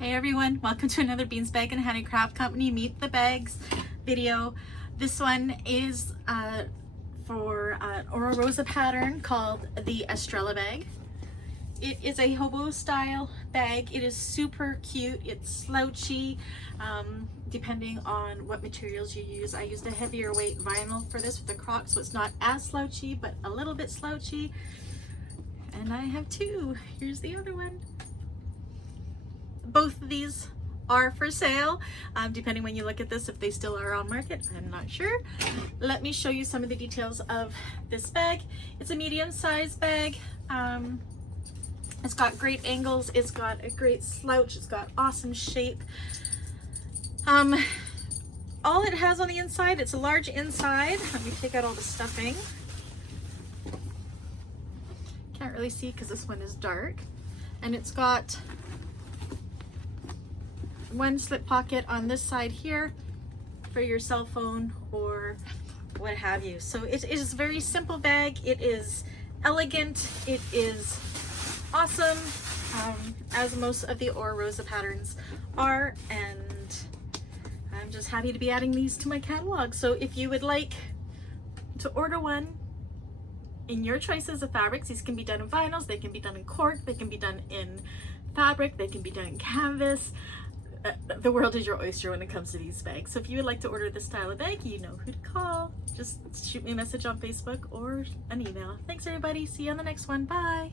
Hey everyone, welcome to another Beans Bag and Handicraft Company Meet the Bags video. This one is for an Oro Rosa pattern called the Estrella Bag. It is a hobo style bag. It is super cute. It's slouchy depending on what materials you use. I used a heavier weight vinyl for this with the Crocs, so it's not as slouchy but a little bit slouchy. And I have two. Here's the other one. Both of these are for sale, depending when you look at this, if they still are on market, I'm not sure. Let me show you some of the details of this bag. It's a medium-sized bag. It's got great angles, it's got a great slouch, it's got awesome shape. All it has on the inside, it's a large inside. Let me take out all the stuffing. Can't really see because this one is dark. And it's got one slip pocket on this side here for your cell phone or what have you. So it is a very simple bag. It is elegant. It is awesome, as most of the Oro Rosa patterns are, and I'm just happy to be adding these to my catalog. So if you would like to order one in your choices of fabrics, these can be done in vinyls, they can be done in cork, they can be done in fabric, they can be done in canvas. The world is your oyster when it comes to these bags. So if you would like to order this style of bag, you know who to call. Just shoot me a message on Facebook or an email. Thanks everybody. See you on the next one. Bye.